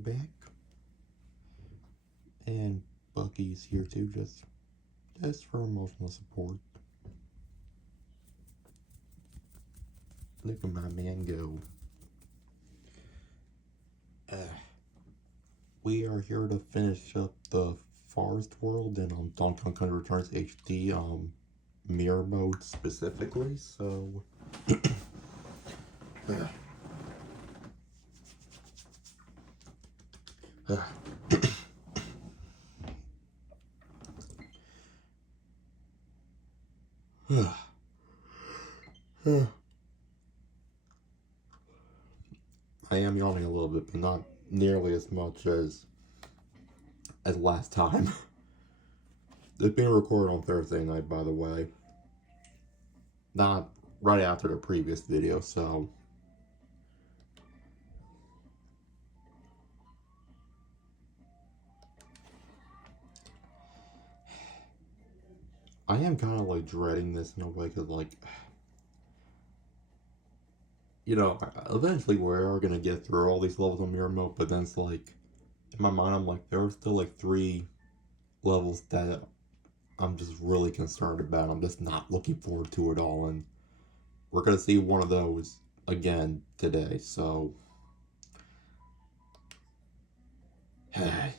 back. And Bucky's here too, just for emotional support. Look at my man go. We are here to finish up the Forest World and Donkey Kong Country Returns HD, mirror mode specifically, so... I am yawning a little bit, but not nearly as much as last time. It's being recorded on Thursday night, by the way. Not right after the previous video, so... I am kind of like dreading this in a way, because like... You know, eventually we're gonna get through all these levels on mirror mode, but then it's like... In my mind, I'm like, there are still like 3 levels that I'm just really concerned about. I'm just not looking forward to it all, and we're gonna see one of those again today, so... Hey.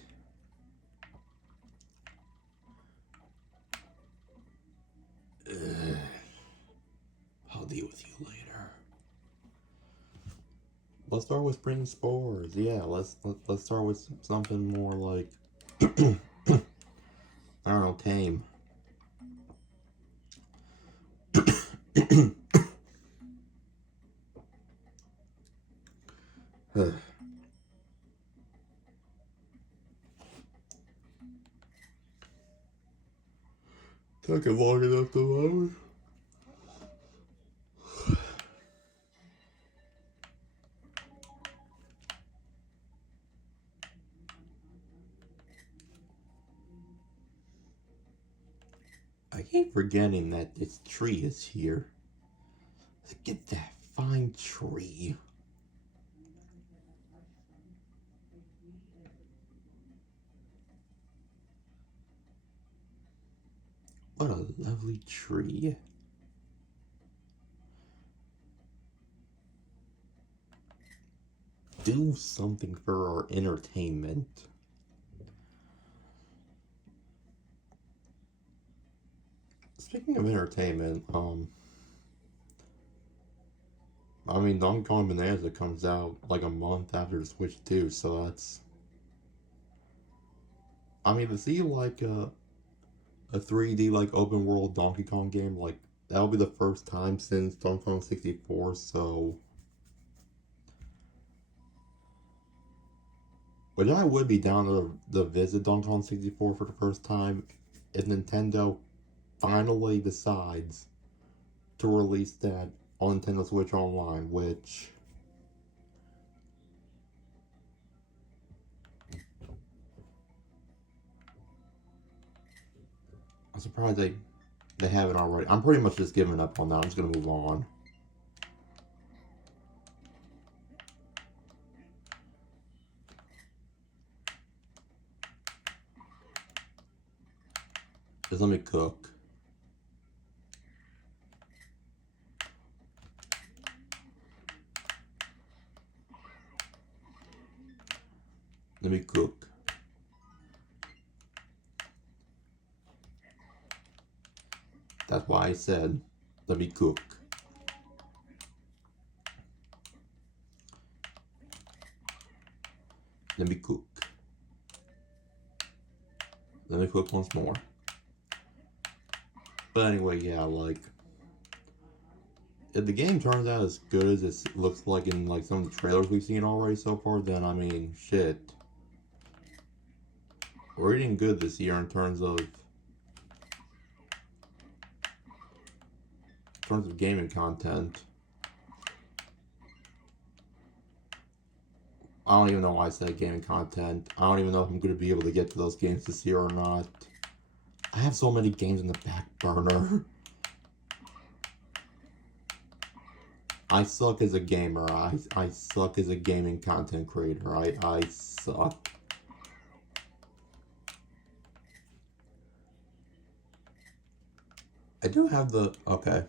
I'll deal with you later. Let's start with spring spores. Yeah, let's start with something more like I don't know, tame. Took it long enough to load. I keep forgetting that this tree is here. Let's get that fine tree. What a lovely tree. Do something for our entertainment. Speaking of entertainment, I mean, Donkey Kong Bonanza comes out like a month after the Switch 2, so that's... I mean, to see like a 3D like open world Donkey Kong game, like that'll be the first time since Donkey Kong 64, so... But I would be down to visit Donkey Kong 64 for the first time if Nintendo finally decides to release that on Nintendo Switch Online, which... I'm surprised they haven't already. I'm pretty much just giving up on that. I'm just gonna move on. Just let me cook. Let me cook. That's why I said, let me cook. Let me cook. Let me cook once more. But anyway, yeah, like... If the game turns out as good as it looks like in like some of the trailers we've seen already so far, then I mean, shit. We're eating good this year in terms of gaming content. I don't even know why I said gaming content. I don't even know if I'm going to be able to get to those games this year or not. I have so many games in the back burner. I suck as a gamer. I suck as a gaming content creator. I suck. I do have the okay.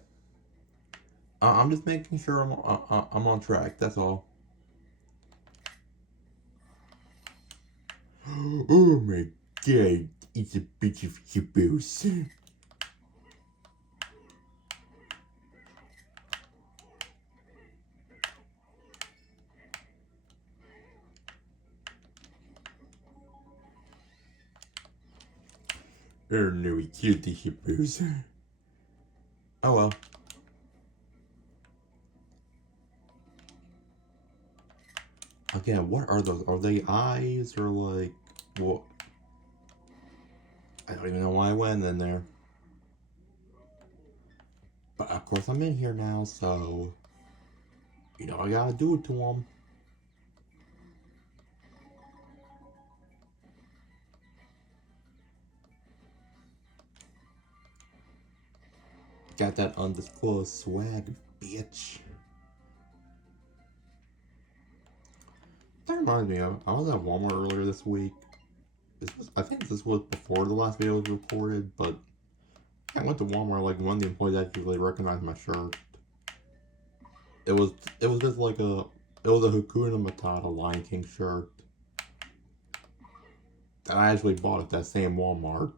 I'm just making sure I'm on track. That's all. Oh my god, it's a bit of hippos. Oh no, we killed the hippos. Oh well. Again, what are those? Are they eyes or like what? I don't even know why I went in there. But of course I'm in here now, so you know I gotta do it to them. Got that undisclosed swag, bitch. That reminds me of, I was at Walmart earlier this week. I think this was before the last video was recorded, but I went to Walmart, like one of the employees actually recognized my shirt. It was just like it was a Hakuna Matata Lion King shirt. And I actually bought it at that same Walmart.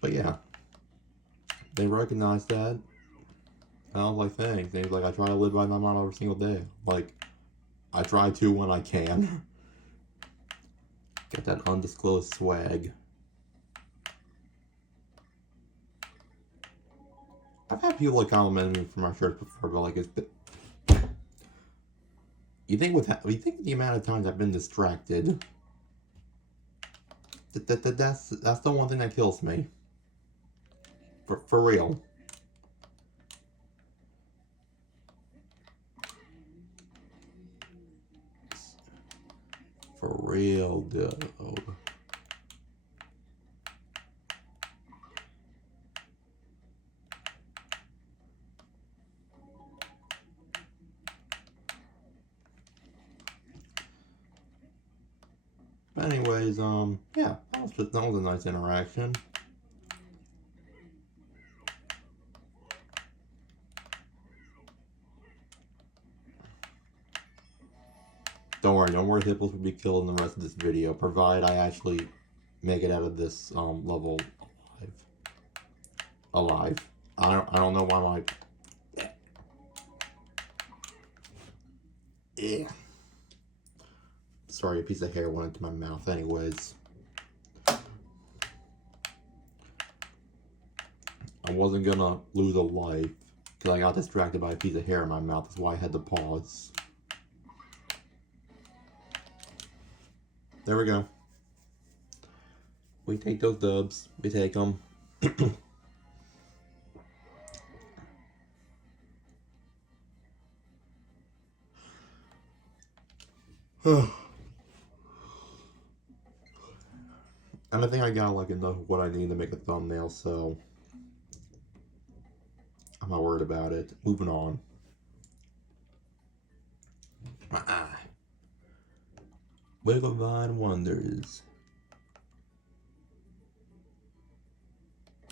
But yeah, they recognized that. And I was like, thanks. And he's like, I try to live by my motto every single day. Like, I try to when I can. Get that undisclosed swag. I've had people like compliment me for my shirts before, but like it's. You think with the amount of times I've been distracted, that's the one thing that kills me. For real. For real, dude. But anyways, yeah, that was a nice interaction. Don't worry, no more hippos will be killed in the rest of this video, provided I actually make it out of this level alive. I don't know why my yeah. Sorry, a piece of hair went into my mouth. Anyways, I wasn't gonna lose a life because I got distracted by a piece of hair in my mouth. That's why I had to pause. There we go. We take those dubs. We take them. And I think I got like enough of what I need to make a thumbnail, so I'm not worried about it. Moving on. My eye. Wiggle Vine Wonders.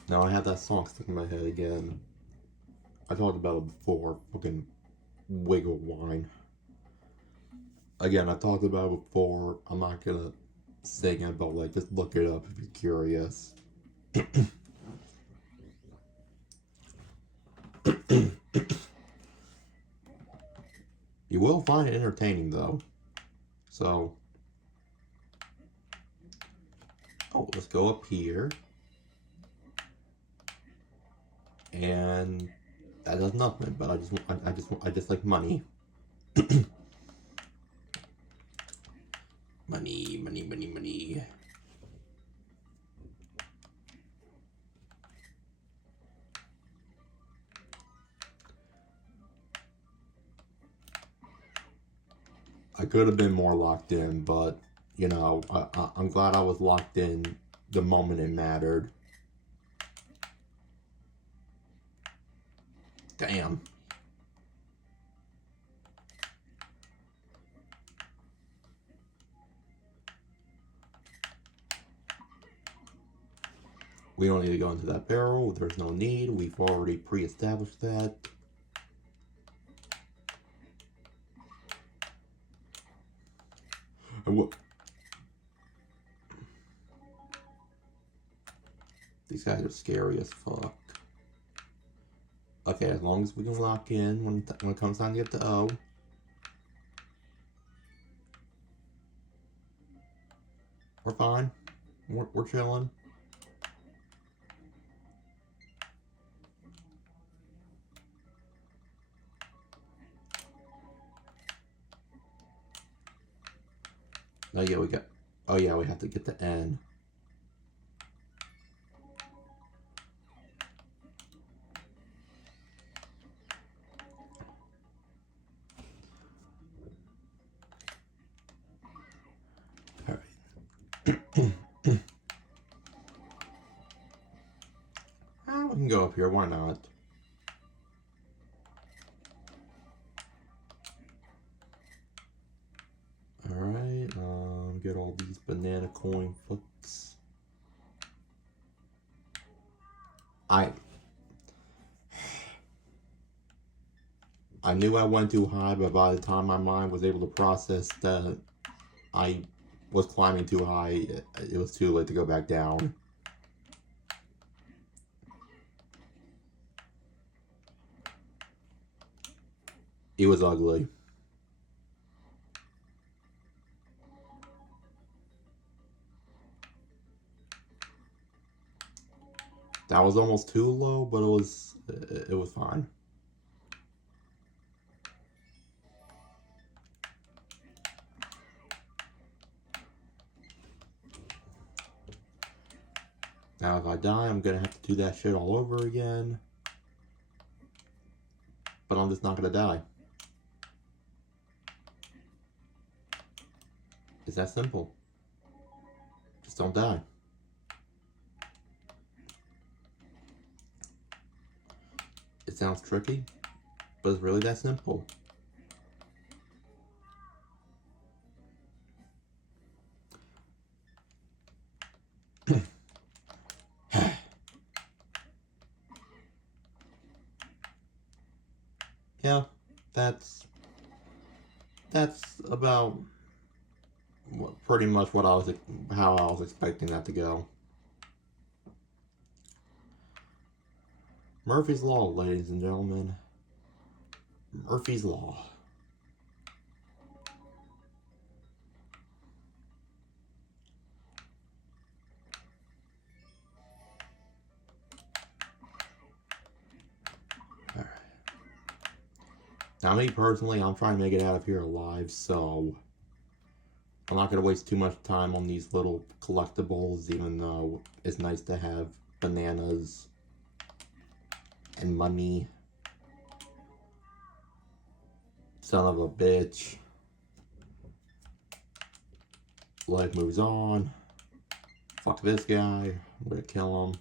Now I have that song stuck in my head again. I talked about it before. Fucking Wiggle Wine. Again, I talked about it before. I'm not gonna sing it, but like, just look it up if you're curious. You will find it entertaining though. So, oh, let's go up here. And that does nothing, but I just like money. Money, money, money, money. could have been more locked in, but, you know, I'm glad I was locked in the moment it mattered. Damn. We don't need to go into that barrel. There's no need. We've already pre-established that. And what? These guys are scary as fuck. Okay, as long as we can lock in when it comes time to get to O. We're fine. We're chilling. Oh yeah, we got. Oh yeah, we have to get to N. All right. We can go up here. Why not? All right. Get all these banana coin fucks. I knew I went too high, but by the time my mind was able to process that I was climbing too high, it was too late to go back down. It was ugly. That was almost too low, but it was fine. Now if I die, I'm gonna have to do that shit all over again. But I'm just not gonna die. It's that simple. Just don't die. It sounds tricky, but it's really that simple. Yeah, that's about pretty much what how I was expecting that to go. Murphy's Law, ladies and gentlemen. Murphy's Law. Alright. Now, me personally, I'm trying to make it out of here alive, so I'm not going to waste too much time on these little collectibles, even though it's nice to have bananas and money. Son of a bitch. Life moves on. Fuck this guy. I'm gonna kill him.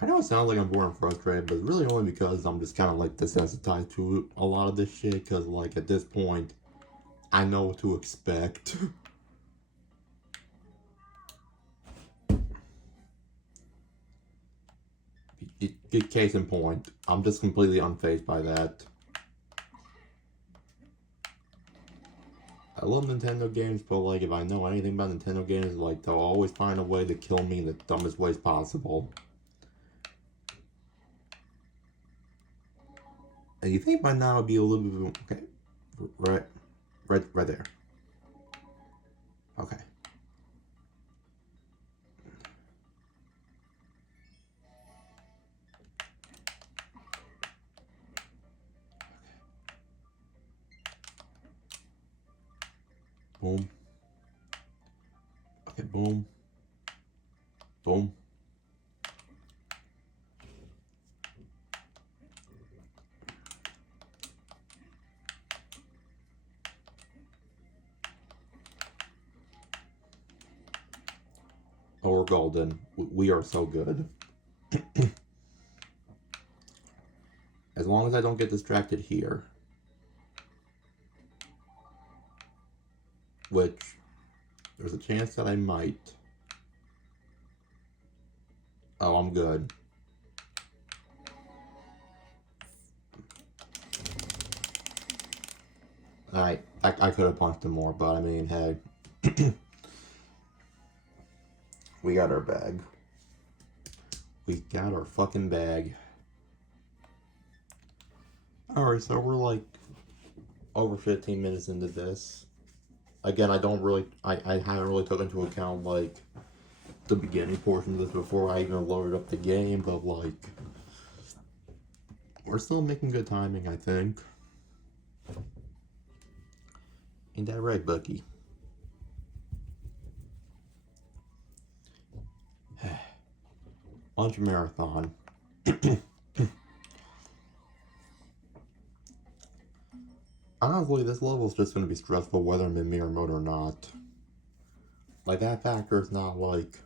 I know it sounds like I'm bored and frustrated, but it's really only because I'm just kind of like desensitized to a lot of this shit. Because like at this point, I know what to expect. Good case in point. I'm just completely unfazed by that. I love Nintendo games, but like if I know anything about Nintendo games, like they'll always find a way to kill me in the dumbest ways possible. And you think by now it'd be a little bit okay, right there. Okay. Boom. Okay, boom. Boom. Oh, we're golden. We are so good. As long as I don't get distracted here. Which, there's a chance that I might. Oh, I'm good. I could have punched him more, but I mean, hey. We got our bag. We got our fucking bag. Alright, so we're like over 15 minutes into this. Again, I haven't really taken into account like the beginning portion of this before I even loaded up the game, but like we're still making good timing, I think. Ain't that right, Bucky? Lunch marathon. Honestly, this level is just going to be stressful whether I'm in mirror mode or not. Like, that factor is not like...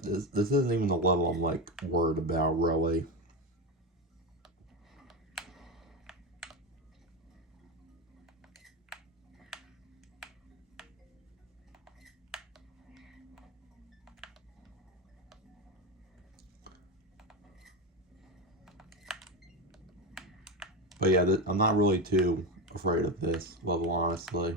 This isn't even the level I'm, like, worried about, really. But yeah, I'm not really too afraid of this level, honestly.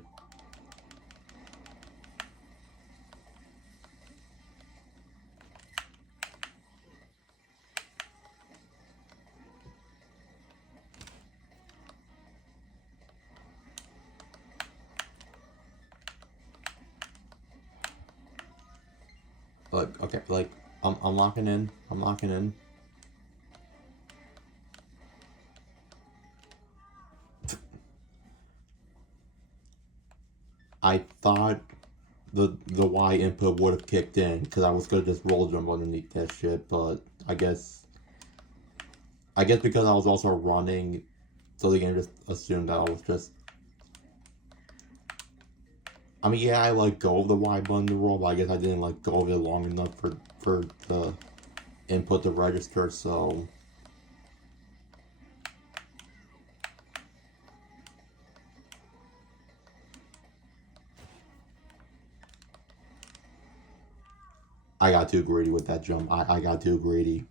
Like, okay, like, I'm locking in. I'm locking in. I thought the Y input would have kicked in because I was gonna just roll jump underneath that shit, but I guess because I was also running, so the game just assumed that I was just. I mean, yeah, I let go of the Y button to roll, but I guess I didn't let go of it long enough for the input to register, so. I got too greedy with that jump. I got too greedy.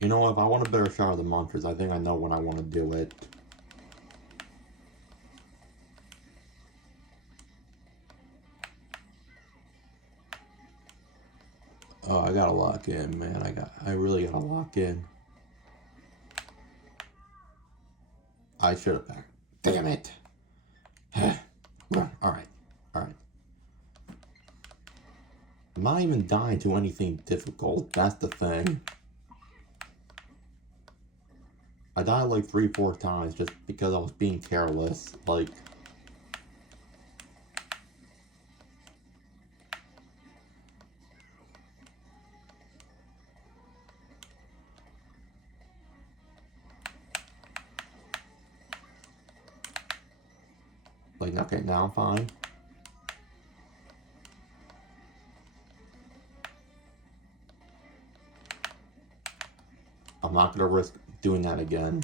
You know, if I want a better shot of the monsters, I think I know when I want to do it. Oh, I gotta lock in, man. I really gotta lock in. I should have backed. Damn it! Alright. Alright. I'm not even dying to anything difficult. That's the thing. I died like 3-4 times just because I was being careless. Like... Like, okay, now I'm fine. I'm not gonna risk doing that again.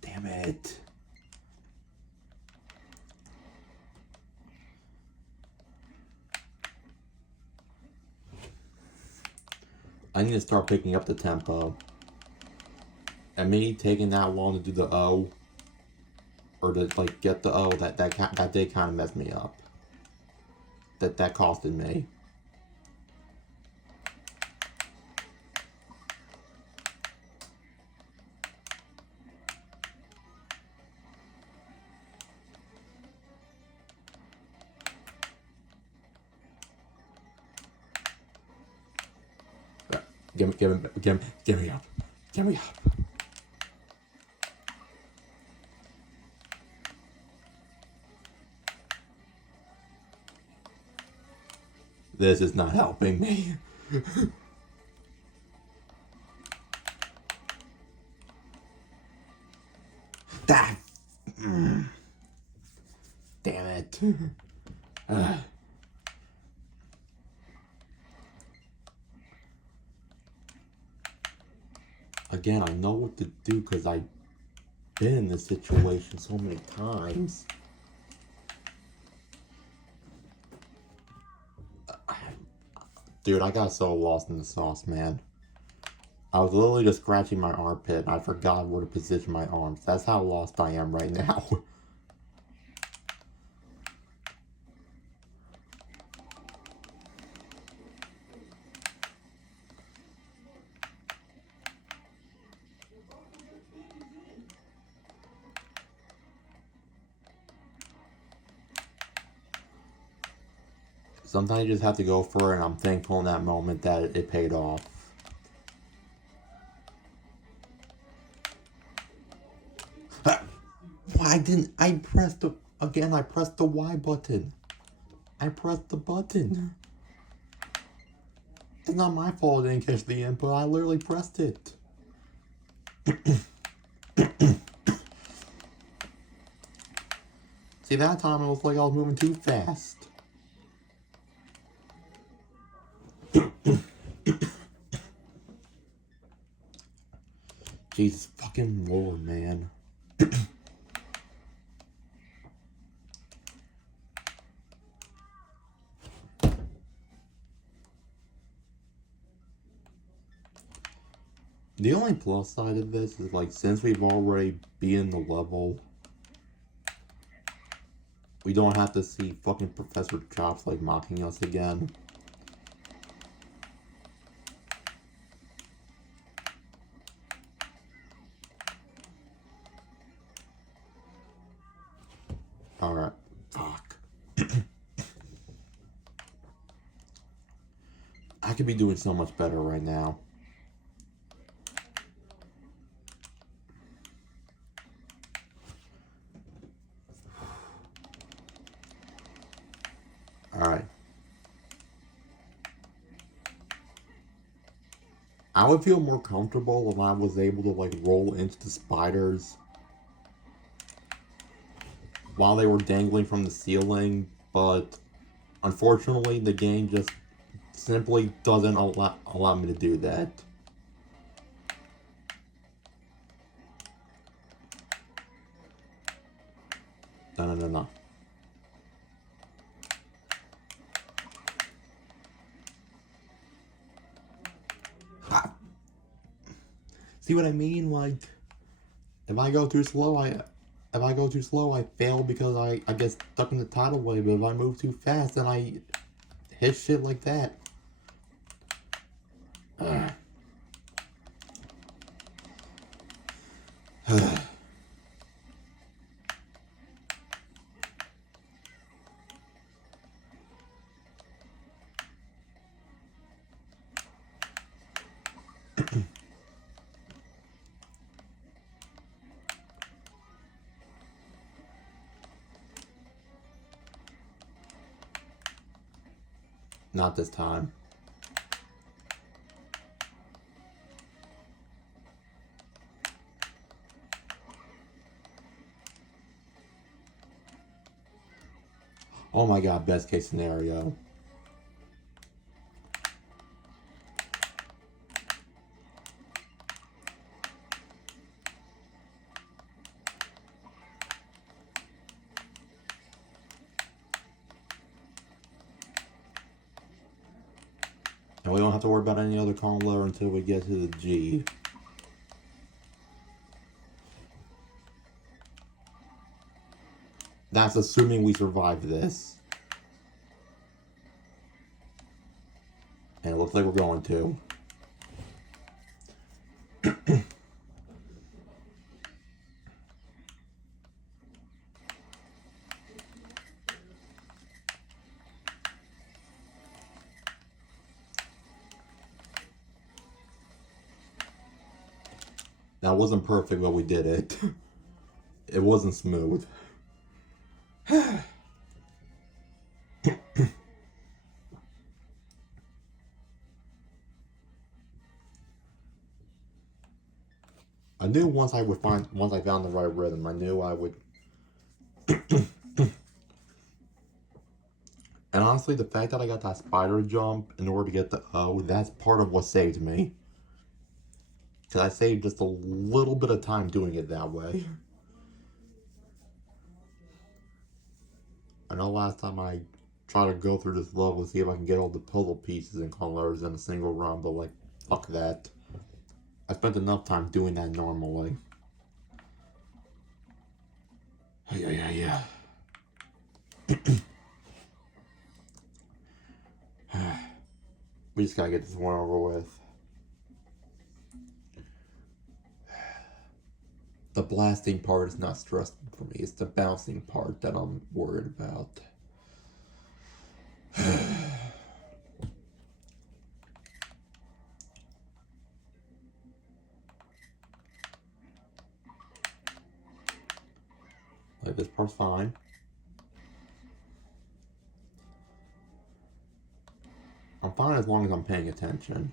Damn it. I need to start picking up the tempo. And me taking that long to do the O, or to like get the O, that did kind of mess me up. That costed me. Give me up. Give me up. This is not helping me. That. Damn it. Again, I know what to do because I've been in this situation so many times. Dude, I got so lost in the sauce, man. I was literally just scratching my armpit and I forgot where to position my arms. That's how lost I am right now. Sometimes you just have to go for it, and I'm thankful in that moment that it paid off. Why didn't I press the... Again, I pressed the Y button. I pressed the button. It's not my fault I didn't catch the input. I literally pressed it. See, that time it was like I was moving too fast. Jesus fucking Lord, man. The only plus side of this is, like, since we've already been the level, we don't have to see fucking Professor Chops, like, mocking us again. Alright. Fuck. I could be doing so much better right now. Alright. I would feel more comfortable if I was able to, like, roll into the spiders while they were dangling from the ceiling, but unfortunately the game just simply doesn't allow me to do that. No. See what I mean? Like, if I go too slow, I fail because I get stuck in the tidal wave. But if I move too fast, then I hit shit like that. Not this time. Oh my god, best case scenario. And we don't have to worry about any other combo until we get to the G. That's assuming we survive this. And it looks like we're going to. That wasn't perfect, but we did it. It wasn't smooth. I knew once I found the right rhythm, I knew I would. And honestly, the fact that I got that spider jump in order to get the O, that's part of what saved me. Because I saved just a little bit of time doing it that way. I know last time I tried to go through this level to see if I can get all the puzzle pieces and colors in a single run, but like, fuck that. I spent enough time doing that normally. Yeah. We just gotta get this one over with. The blasting part is not stressful for me. It's the bouncing part that I'm worried about. Like, this part's fine. I'm fine as long as I'm paying attention.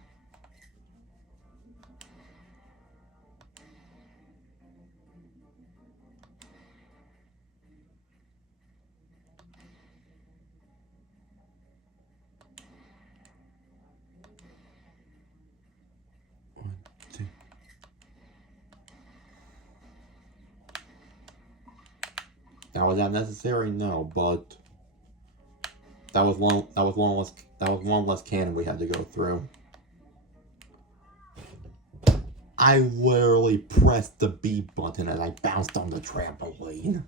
One, two. Now, was that necessary? No, but that was one less cannon we had to go through. I literally pressed the B button as I bounced on the trampoline.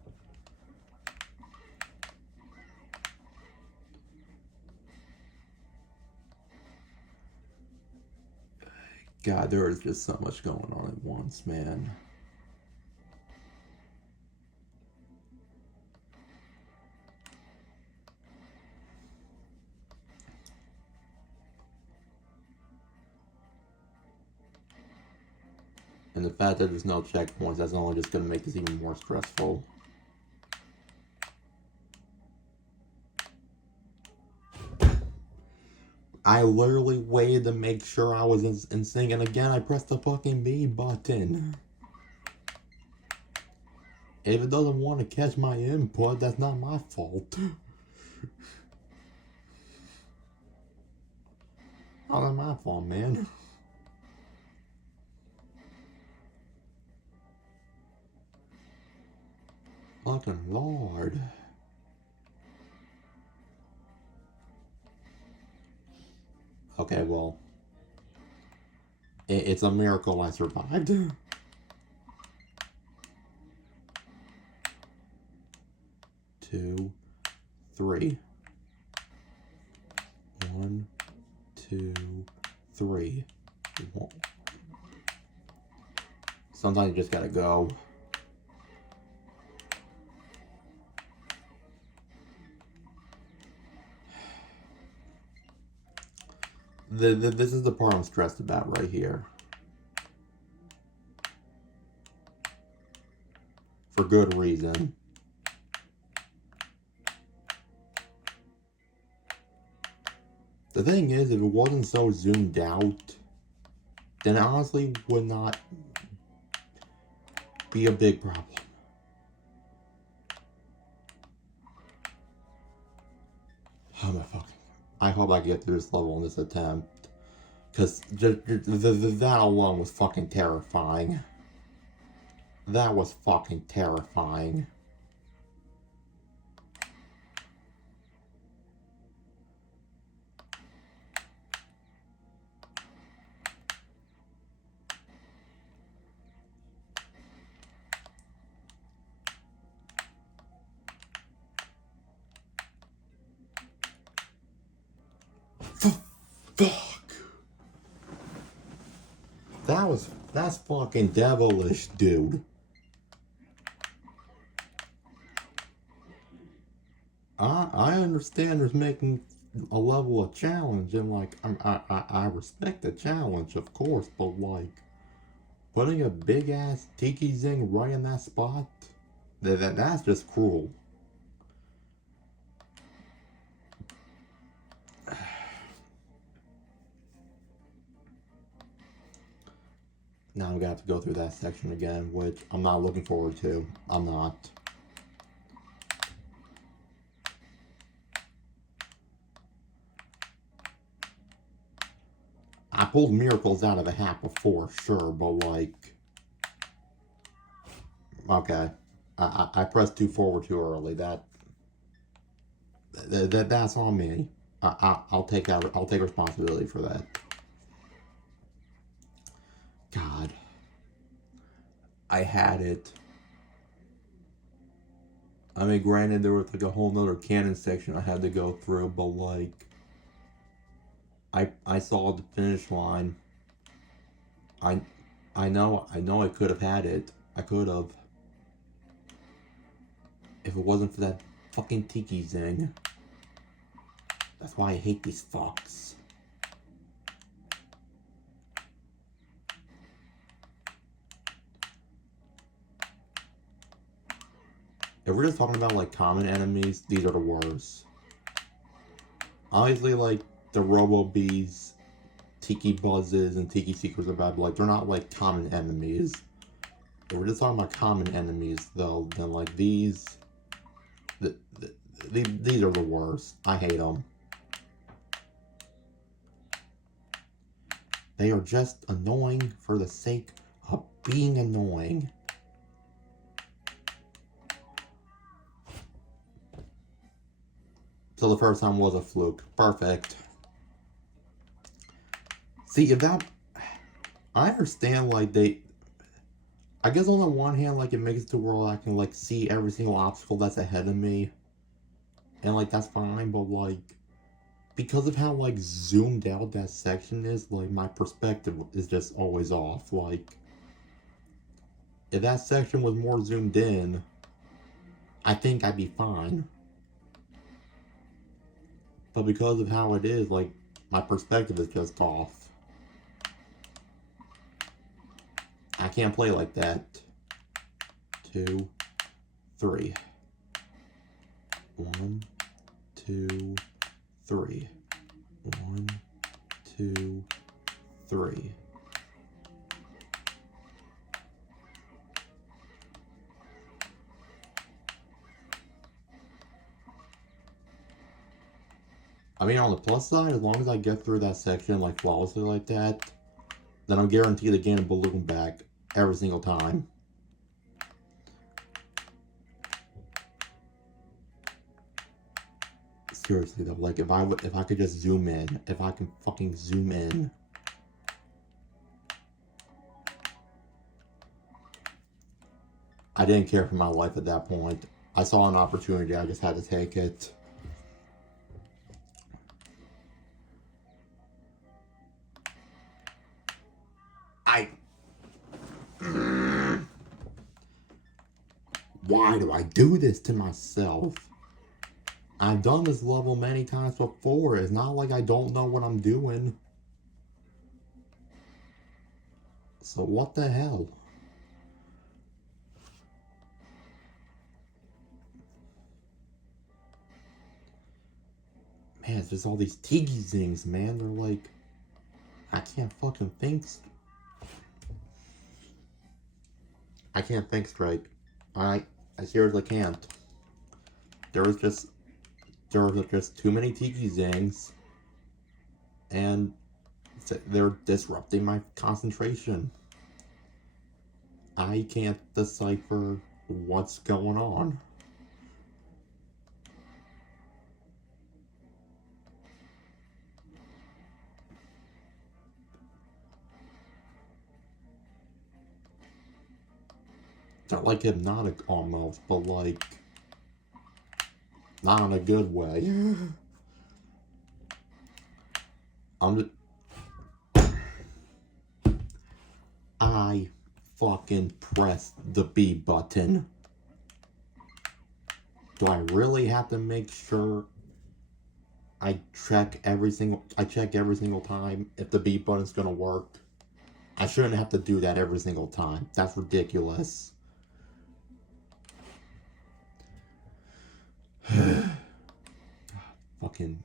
God, there is just so much going on at once, man. And the fact that there's no checkpoints, that's only just going to make this even more stressful. I literally waited to make sure I was in sync, and again, I pressed the fucking B button. If it doesn't want to catch my input, that's not my fault. Oh, that's my fault, man. Fucking Lord. Okay, well. It's a miracle I survived. 2, 3. 1, 2, 3. 1. Sometimes you just gotta go. This is the part I'm stressed about right here. For good reason. The thing is, if it wasn't so zoomed out, then it honestly would not be a big problem. Oh my fucking... I hope I get through this level in this attempt. Because that alone was fucking terrifying. That was fucking terrifying. Fuck. That's fucking devilish, dude. I understand there's making a level of challenge, and like I respect the challenge, of course, but like Putting a big ass tiki zing right in that spot? That's just cruel. Now I'm gonna have to go through that section again, which I'm not looking forward to. I'm not. I pulled miracles out of a hat before, sure, but like, okay, I pressed too forward too early. That's on me. I'll take that. I'll take responsibility for that. God, I had it. I mean, granted, there was like a whole nother canon section I had to go through, but like, I saw the finish line. I I know I could have had it. I could have. If it wasn't for that fucking tiki zing. That's why I hate these fucks. If we're just talking about like common enemies, these are the worst. Obviously, like the Robo Bees, Tiki Buzzes, and Tiki Seekers are bad, but like they're not like common enemies. If we're just talking about common enemies, though, then like these are the worst. I hate them. They are just annoying for the sake of being annoying. So the first time was a fluke. Perfect. See, if that... I understand, like, I guess on the one hand, like, it makes it to where I can, like, see every single obstacle that's ahead of me. And, like, that's fine, but, like... Because of how, like, zoomed out that section is, like, my perspective is just always off. Like, if that section was more zoomed in, I think I'd be fine. But because of how it is, like, my perspective is just off. I can't play like that. 2, 3. 1, 2, 3. 1, 2, 3. I mean, on the plus side, as long as I get through that section like flawlessly like that, then I'm guaranteed to gain a balloon back every single time. Seriously though, like if I could just zoom in, if I can fucking zoom in. I didn't care for my life at that point. I saw an opportunity, I just had to take it. Why do I do this to myself? I've done this level many times before. It's not like I don't know what I'm doing. So what the hell? Man, it's just all these tiki zings, man. They're like... I can't fucking think... I can't think straight. I seriously can't. There was just too many tiki zings, and they're disrupting my concentration. I can't decipher what's going on. Not like hypnotic almost, but like not in a good way. I fucking pressed the B button. Do I really have to make sure I check every single time if the B button's gonna work? I shouldn't have to do that every single time. That's ridiculous. Fucking.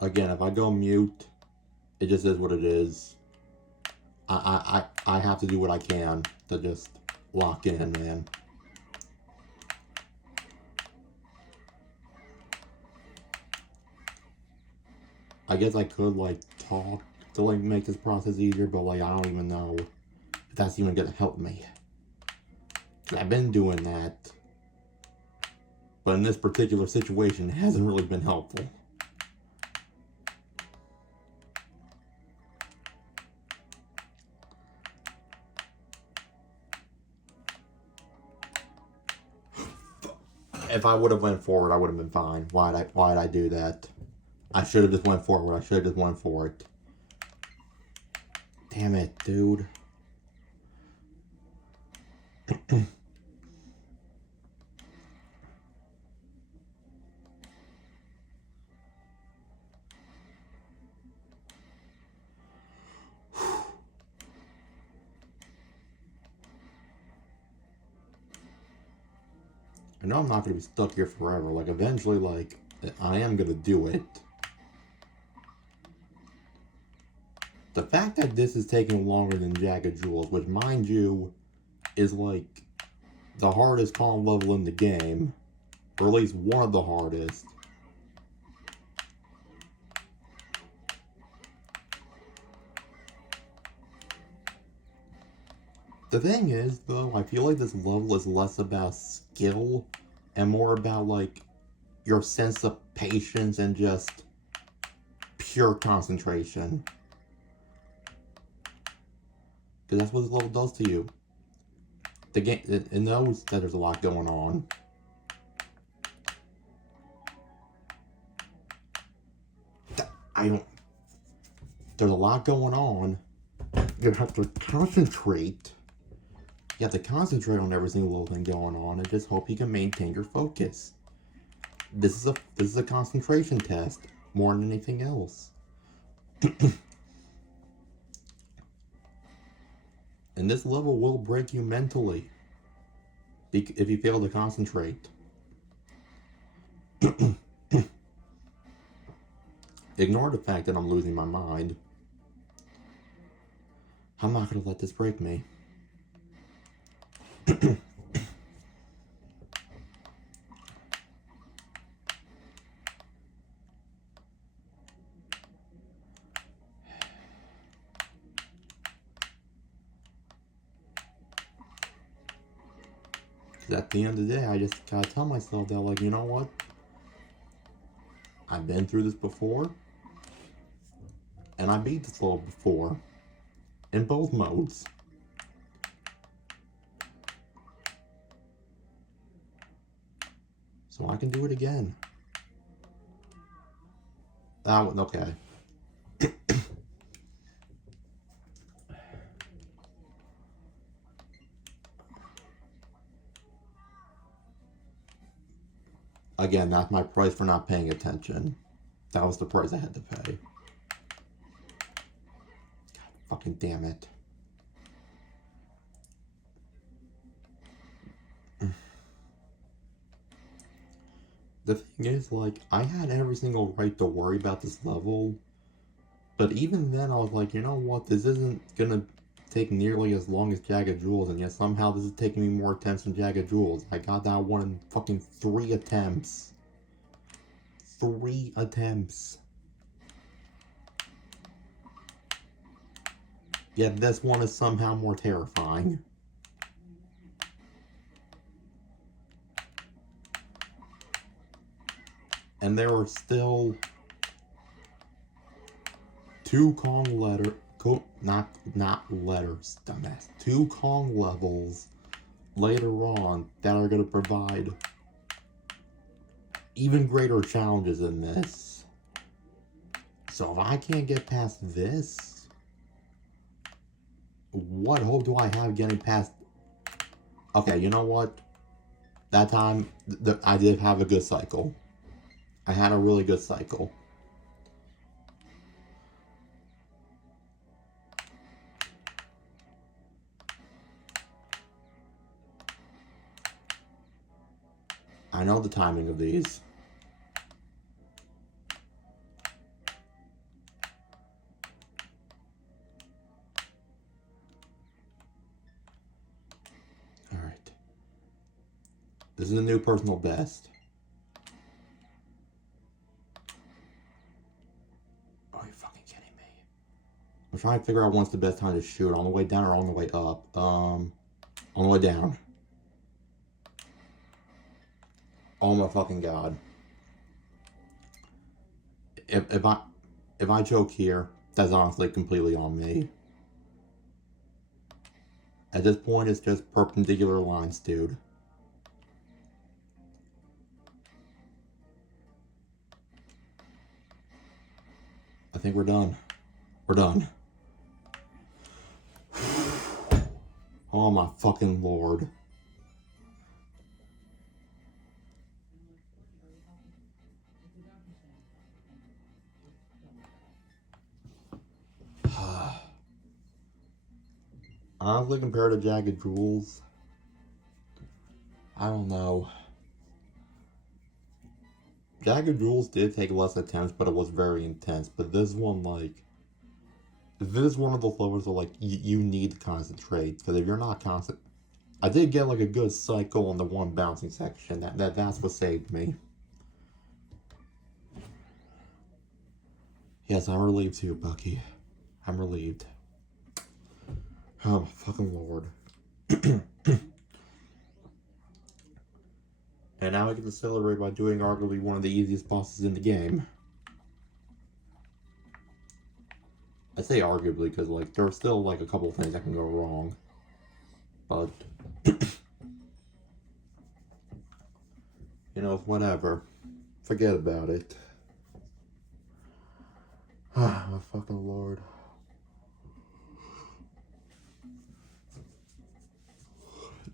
Again, if I go mute, it just is what it is. I have to do what I can to just lock in, man. I guess I could, like, talk to, like, make this process easier, but, like, I don't even know if that's even gonna help me. 'Cause I've been doing that, but in this particular situation, it hasn't really been helpful. If I would have went forward, I would have been fine. Why'd I do that? I should have just went forward. I should have just went for it. Damn it, dude. I know I'm not going to be stuck here forever. Like, eventually, like, I am going to do it. The fact that this is taking longer than Jagged Jewels, which, mind you, is, like, the hardest calm level in the game, or at least one of the hardest. The thing is, though, I feel like this level is less about skill and more about, like, your sense of patience and just pure concentration. Because that's what this level does to you. The game, it knows that there's a lot going on. There's a lot going on. You have to concentrate. You have to concentrate on every single little thing going on and just hope you can maintain your focus. This is a concentration test more than anything else. And this level will break you mentally if you fail to concentrate. Ignore the fact that I'm losing my mind. I'm not going to let this break me. At the end of the day, I just gotta tell myself that, like, you know what? I've been through this before, and I beat this level before, in both modes. So I can do it again. Okay. Again, that's my price for not paying attention. That was the price I had to pay. God fucking damn it. The thing is, like, I had every single right to worry about this level, but even then I was like, you know what, this isn't gonna take nearly as long as Jagged Jewels, and yet somehow this is taking me more attempts than Jagged Jewels. I got that one in fucking 3 attempts. 3 attempts. Yet this one is somehow more terrifying. And there are still 2 Kong not letters, dumbass. 2 Kong levels later on that are going to provide even greater challenges than this. So if I can't get past this, what hope do I have getting past... Okay, you know what? That time, I did have a good cycle. I had a really good cycle. I know the timing of these. Alright. This is a new personal best. Are you fucking kidding me? I'm trying to figure out when's the best time to shoot. On the way down or on the way up? On the way down. Oh my fucking god. If I choke here, that's honestly completely on me. At this point, it's just perpendicular lines, dude. I think we're done. We're done. Oh my fucking lord. Honestly, compared to Jagged Jewels, I don't know. Jagged Jewels did take less attempts, but it was very intense. But this one, like, this is one of those levels where, like, you need to concentrate. Because if you're not constant, I did get, like, a good cycle on the one bouncing section. That's what saved me. Yes, I'm relieved too, Bucky. I'm relieved. Oh my fucking lord. And now I get to celebrate by doing arguably one of the easiest bosses in the game. I say arguably because, like, there are still, like, a couple of things that can go wrong. But, you know, whatever. Forget about it. Ah, my fucking lord.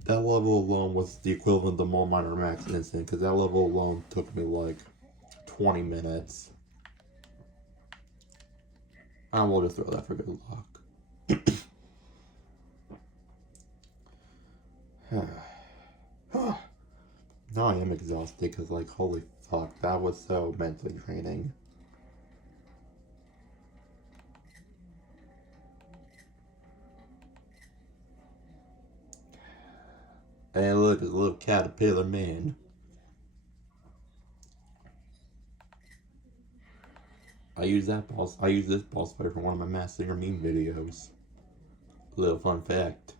That level alone was the equivalent of more minor max instant, because that level alone took me like 20 minutes. I will just throw that for good luck. Now I am exhausted, because like, holy fuck, that was so mentally draining. Hey look, it's a little caterpillar man. I use this boss fight for one of my Masked Singer meme videos. Little fun fact.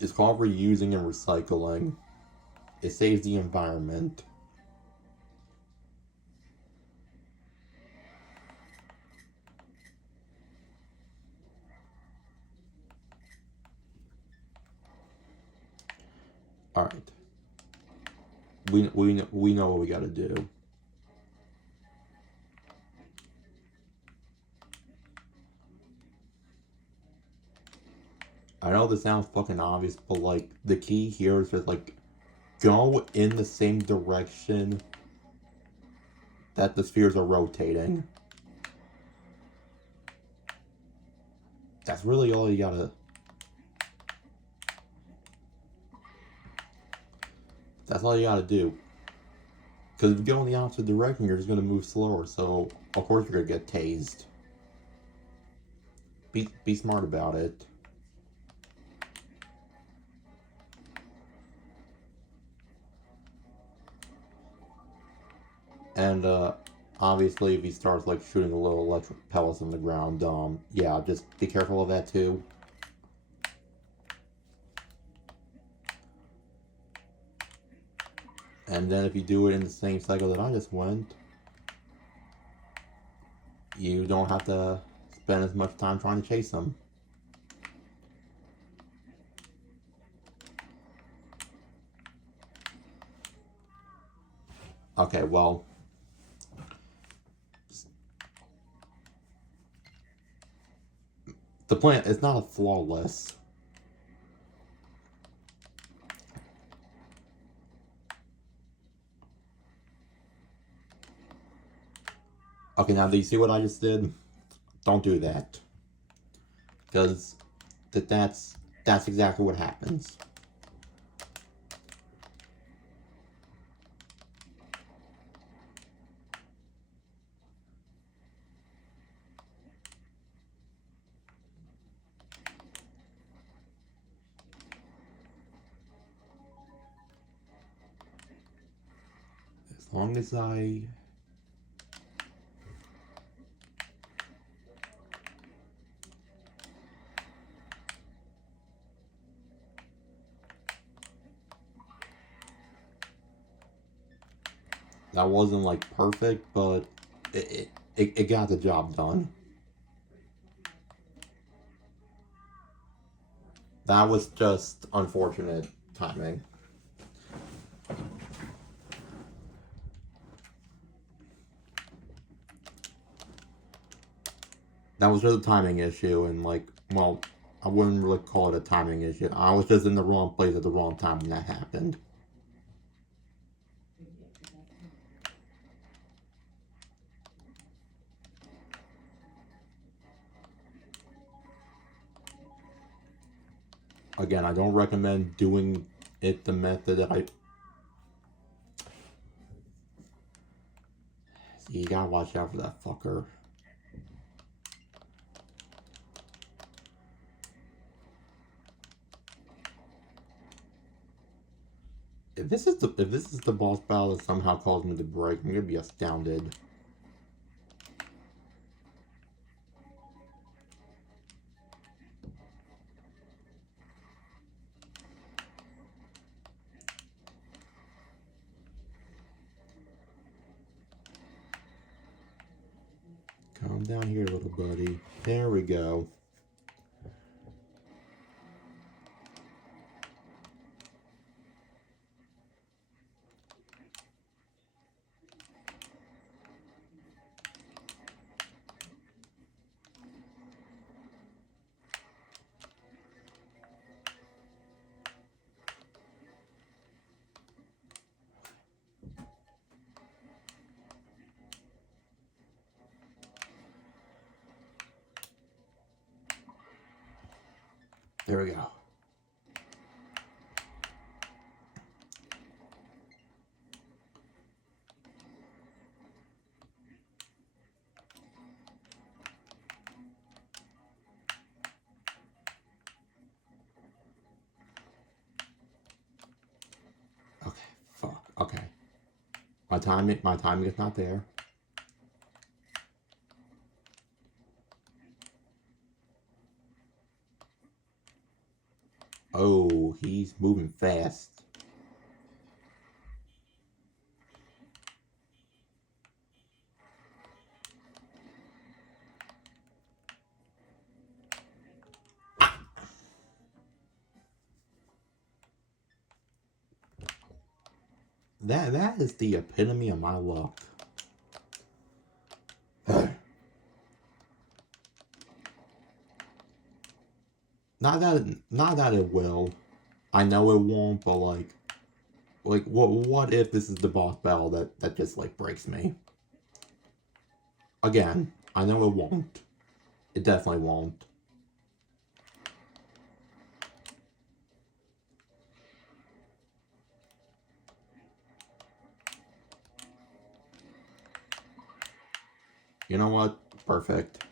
It's called reusing and recycling. It saves the environment. Alright. We know what we gotta do. I know this sounds fucking obvious, but like, the key here is just like, go in the same direction that the spheres are rotating. That's really all you gotta... That's all you gotta do. Because if you go in the opposite direction, you're just gonna move slower, so of course you're gonna get tased. Be smart about it. And obviously if he starts like shooting a little electric pellets on the ground, yeah, just be careful of that too. And then if you do it in the same cycle that I just went, you don't have to spend as much time trying to chase them. Okay, well, the plan is not a flawless. Okay, now do you see what I just did? Don't do that, because that's exactly what happens. As long as I... That wasn't like perfect, but it got the job done. That was just unfortunate timing. That was just a timing issue, and like, well, I wouldn't really call it a timing issue. I was just in the wrong place at the wrong time when that happened. Again, I don't recommend doing it the method that I... See, you gotta watch out for that fucker. If this is the boss battle that somehow caused me to break, I'm gonna be astounded. Calm down here, little buddy. There we go. There we go. Okay, fuck. Okay. My timing is not there. Oh, he's moving fast. That is the epitome of my luck. Not that it will. I know it won't, but like what if this is the boss battle that just like breaks me? Again, I know it won't. It definitely won't. You know what? Perfect.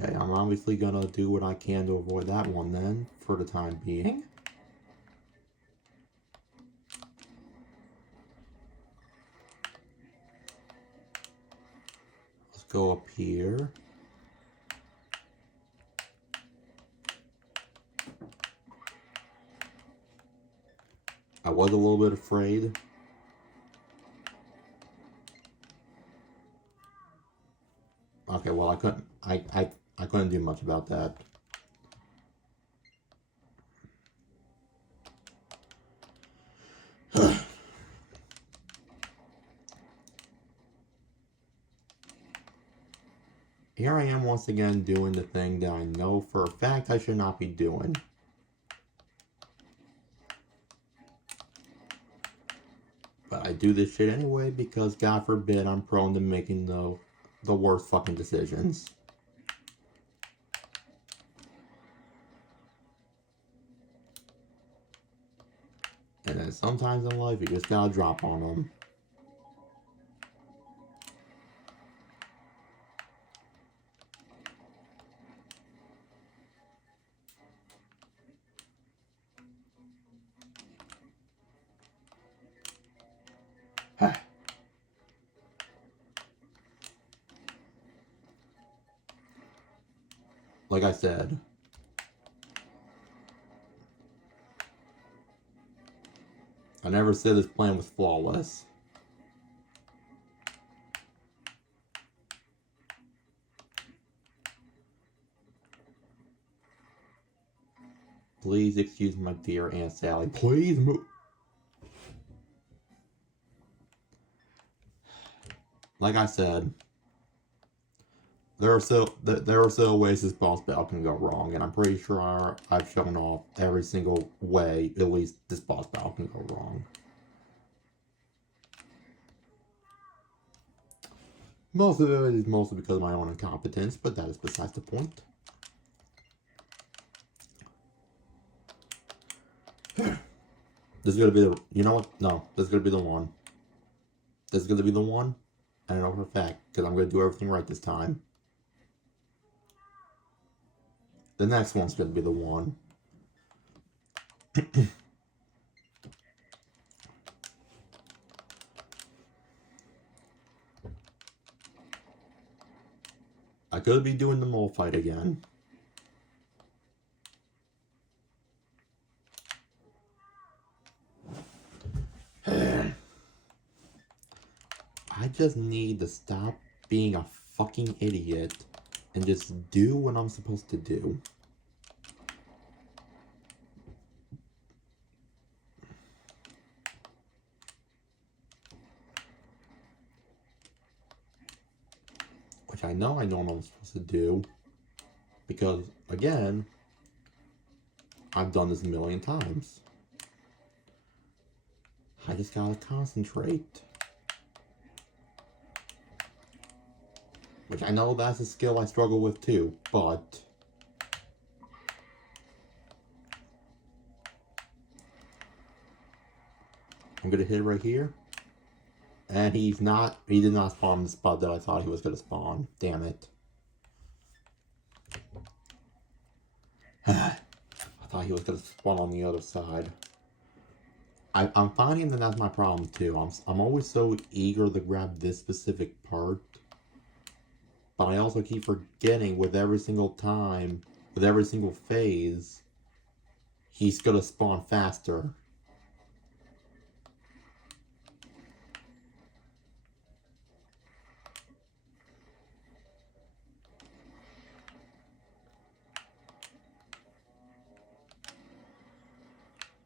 Okay, I'm obviously gonna do what I can to avoid that one then, for the time being. Let's go up here. I was a little bit afraid. Okay, well I couldn't do much about that. here I am once again doing the thing that I know for a fact I should not be doing. But I do this shit anyway because God forbid I'm prone to making the worst fucking decisions. And then sometimes in life you just gotta drop on them. Like I said, I never said this plan was flawless. Please excuse my dear Aunt Sally. Please move. Like I said, there are still ways this boss battle can go wrong, and I'm pretty sure I've shown off every single way at least this boss battle can go wrong. Most of it is mostly because of my own incompetence, but that is besides the point. This is gonna be the, you know what? No, this is gonna be the one. This is gonna be the one. I know for a fact, because I'm gonna do everything right this time. The next one's gonna be the one. I could be doing the mole fight again. I just need to stop being a fucking idiot and just do what I'm supposed to do. Which I know what I'm supposed to do. Because, again, I've done this a million times. I just gotta concentrate. Which I know that's a skill I struggle with too, but I'm gonna hit right here. And he did not spawn in the spot that I thought he was gonna spawn. Damn it. I thought he was gonna spawn on the other side. I'm finding that that's my problem too. I'm always so eager to grab this specific part. But I also keep forgetting with every single time, with every single phase, he's gonna spawn faster.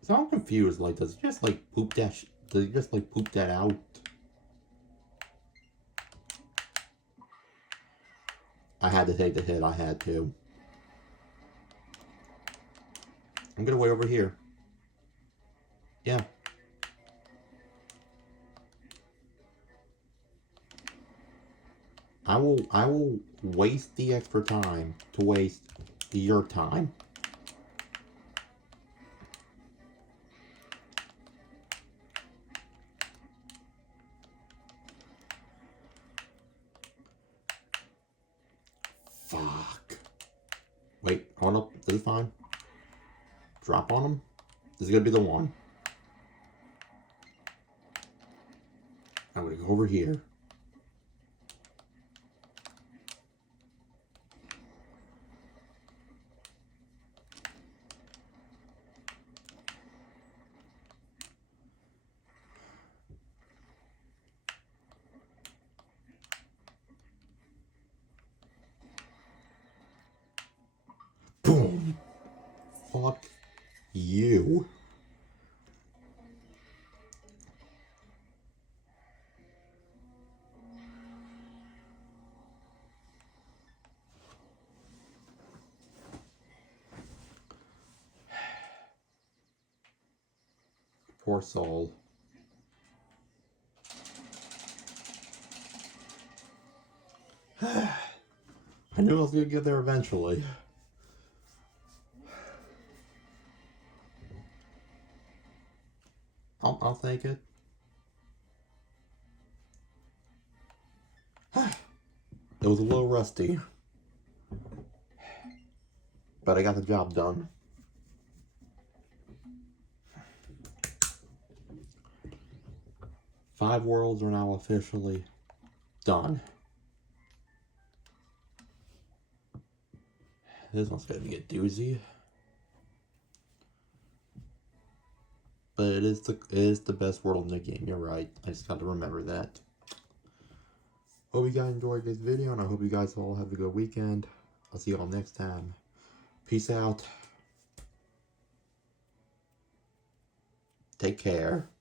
So I'm confused, like, does he just like poop that does he just like poop that out? I had to take the hit, I had to. I'm gonna wait over here. Yeah. I will waste the extra time to waste your time. Fuck. Wait, hold up. This is fine. Drop on him. This is gonna be the one. I'm gonna go over here. Boom. Fuck you. Poor soul. I knew I was gonna get there eventually. I'll take it. It was a little rusty, but I got the job done. Five worlds are now officially done. This one's gonna be a doozy. But it is the best world in the game, you're right. I just gotta remember that. Hope you guys enjoyed this video, and I hope you guys all have a good weekend. I'll see you all next time. Peace out. Take care.